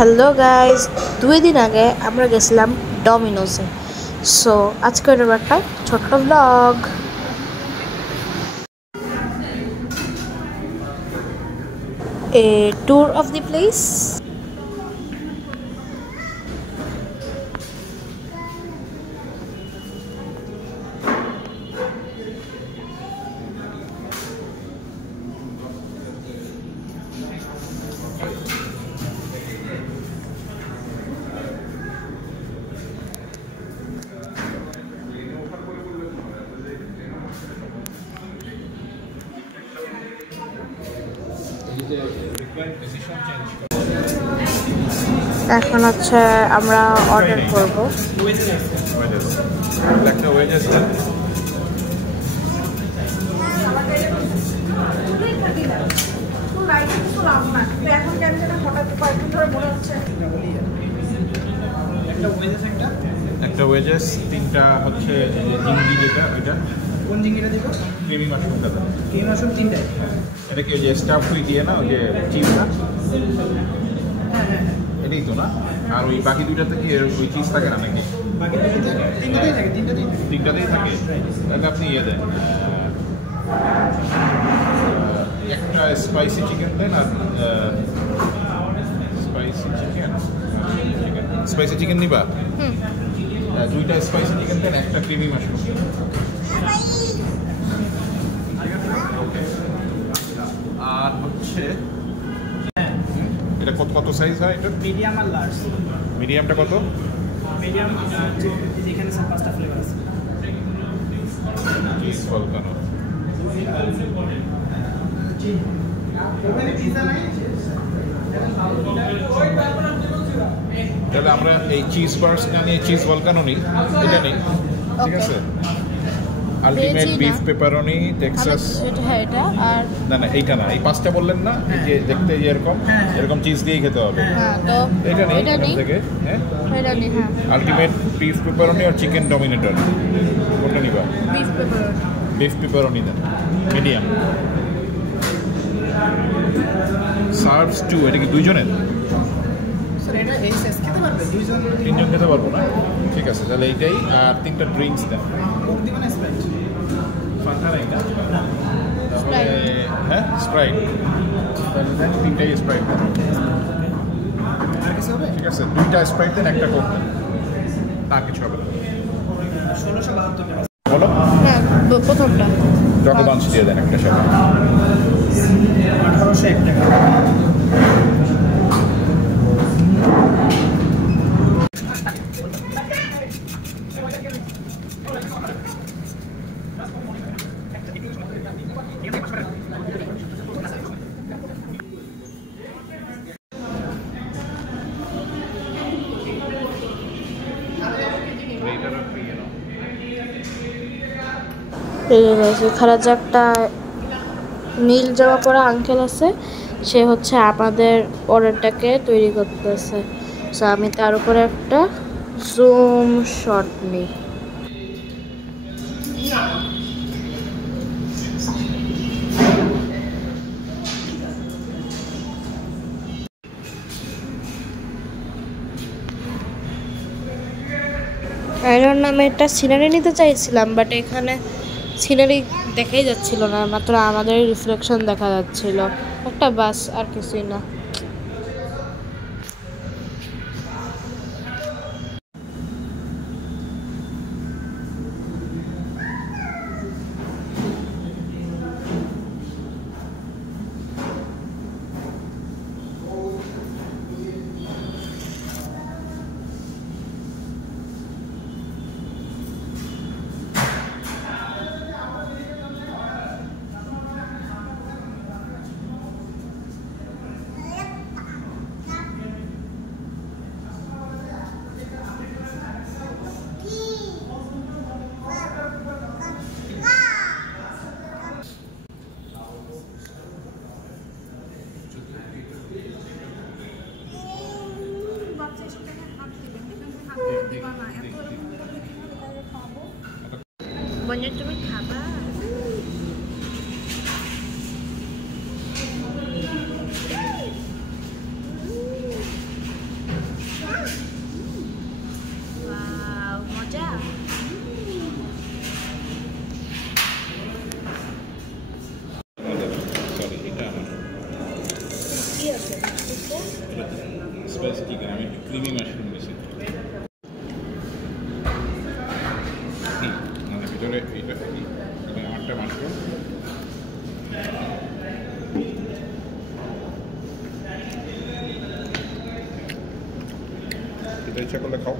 Hello guys, 2 দিন আগে আমরা গেছিলাম ডমিনোসে। সো আজকে এটার একটা ছোট্ট blog. A tour of the place. এখন হচ্ছে আমরা অর্ডার করব। একটা ওয়েজেস, তিনটা হচ্ছে জিঙ্গি, যেটা ওইটা কোন জিঙ্গিটা দিব? ক্রিমি মাশরুমটা দেন। ক্রিম মাশরুম তিনটাই। এটা কি ওই যে স্টাফ হুই দিয়ে না, ওই যে চিজটা? এটাই তো না? আর ওই বাকি দুইটাতে কি ওই চিজ থাকে না নাকি? বাকি তিনটাতেই থাকে। তিনটাতেই থাকে। তাহলে আপনি ইয়ে দেন, একটা স্পাইসি চিকেন দেন। আর স্পাইসি চিকেন নিবা? দুইটা স্পাইসি চিকেন দেন, একটা ক্রিমি মাশরুম। আর হচ্ছে এটা কত কত সাইজ হয় এটা? মিডিয়াম আর লার্জ। মিডিয়ামটা কত? মিডিয়াম এখানে স্যার 5টা ফ্লেভার আছে। Cheese volcano. তাহলে আমরা এই চিজ বার্স না নিয়ে চিজ ভলকানো নিই, এটা নেই, ঠিক আছে? আলটিমেট বিফ পেপারনি টেক্সাস, এটা আর না না এইটা না, এই পাঁচটা বললেন না, এই যে দেখতে এরকম এরকম চিজ দিয়েই খেতে হবে। তো এটা নেই এটা এখান নেই, থেকে। হ্যাঁ, এটা নেই। হ্যাঁ, আলটিমেট বিফ পেপারনি আর চিকেন ডমিনেটর, কোনটা নিবা? Beef pepperoni. বিফ পেপারনি দেন, মিডিয়াম। সার্ভস টু, এটা কি দুইজনের? স্যার এটা এই সাইজ খেতে পারবে দুইজন? তিনজন খেতে পারবো না? ঠিক আছে, তাহলে এইটাই। আর তিনটা ড্রিঙ্কস দেন। কোক দিবেন না স্প্রাইট? ফান্টা নাই না? তাহলে হ্যাঁ, স্প্রাইট। তাহলে দেন তিনটাই স্প্রাইট দেন। আর কিছু হবে? ঠিক আছে, দুইটা স্প্রাইট দেন, একটা কোক দেন। না কিছু হবে না। 1672 টাকা। বলো। হ্যাঁ, প্রথমটা চকো বাঞ্চ দিয়ে দেন একটা সাথে। 1801 টাকা। এখানে যে একটা নীল জামা পরা আঙ্কেল আছে, সে হচ্ছে আমাদের অর্ডারটাকে তৈরি করতেছে। সো আমি তার উপরে একটা জুম শট নিই। আয়রন নামে একটা সিনারি নিতে চাইছিলাম, বাট এখানে সিনারি দেখাই যাচ্ছিল না, মাত্র আমাদের রিফ্লেকশন দেখা যাচ্ছিল একটা, বাস, আর কিছুই না। বঞ্জে তুমি খাবা? কি আছে স্পাইসি চিকেন, আমি একটু ক্রিমি মাশরুম দিয়েছি। মানে ভিতরে এইটা আমারটা মাশরুম, এটা ইচ্ছা করলে খাও।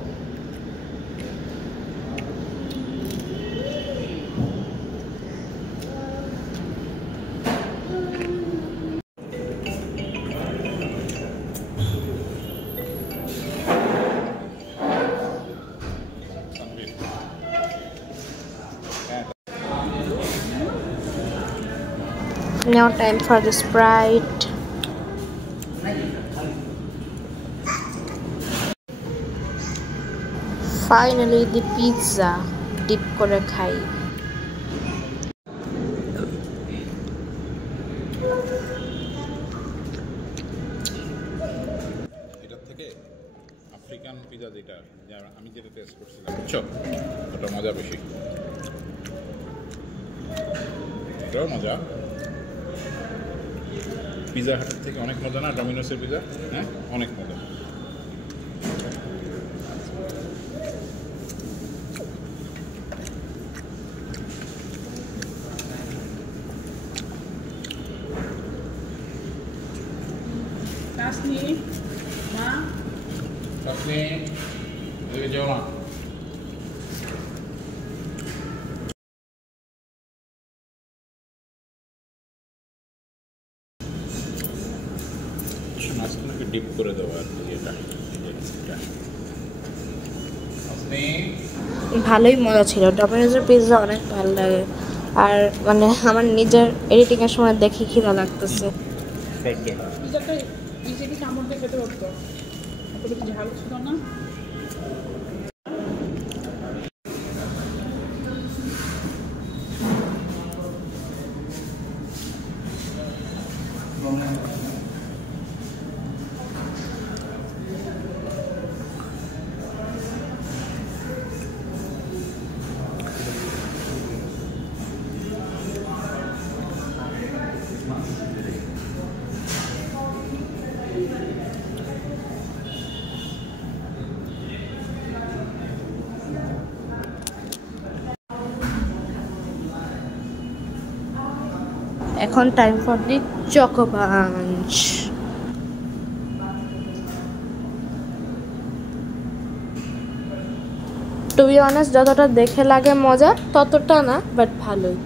Now time for the Sprite. Finally the pizza. Dip করে খাই। এটার থেকে আফ্রিকান পিজা যেটা আমি যেটা টেস্ট করছিলাম বুঝছো, ওটা মজা বেশি, এটাও মজা। পিজা হাটের থেকে অনেক মজা না ডমিনোসের পিজা? হ্যাঁ, অনেক মজা। Tasni, Ma. Tasni, এদিকে যাও না। মাছগুলোকে ডিপ করে দেবো আর কি, এটা ভালোই মজা ছিল। ডমিনোজের পিৎজা অনেক ভালো লাগে, আর মানে আমার নিজের এডিটিং এর সময় দেখি খিদা লাগতেছে। পিজাটা ইজিলি কামড় দিয়ে খেতে পারতো, এত বেশি ঝাল ছিল না। এখন time for the choco punch. To be honest, যতটা দেখে লাগে মজা ততটা না, বাট ভালোই।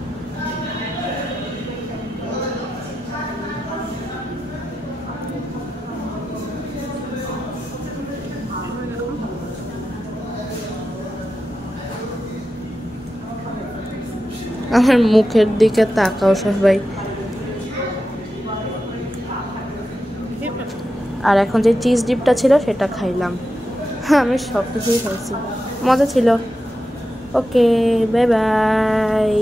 আমার মুখের দিকে তাকাও সবাই। আর এখন যে চিজ ডিপটা ছিল সেটা খাইলাম। হ্যাঁ, আমি সব কিছুই খাইছি, মজা ছিল। ওকে, বাই বাই।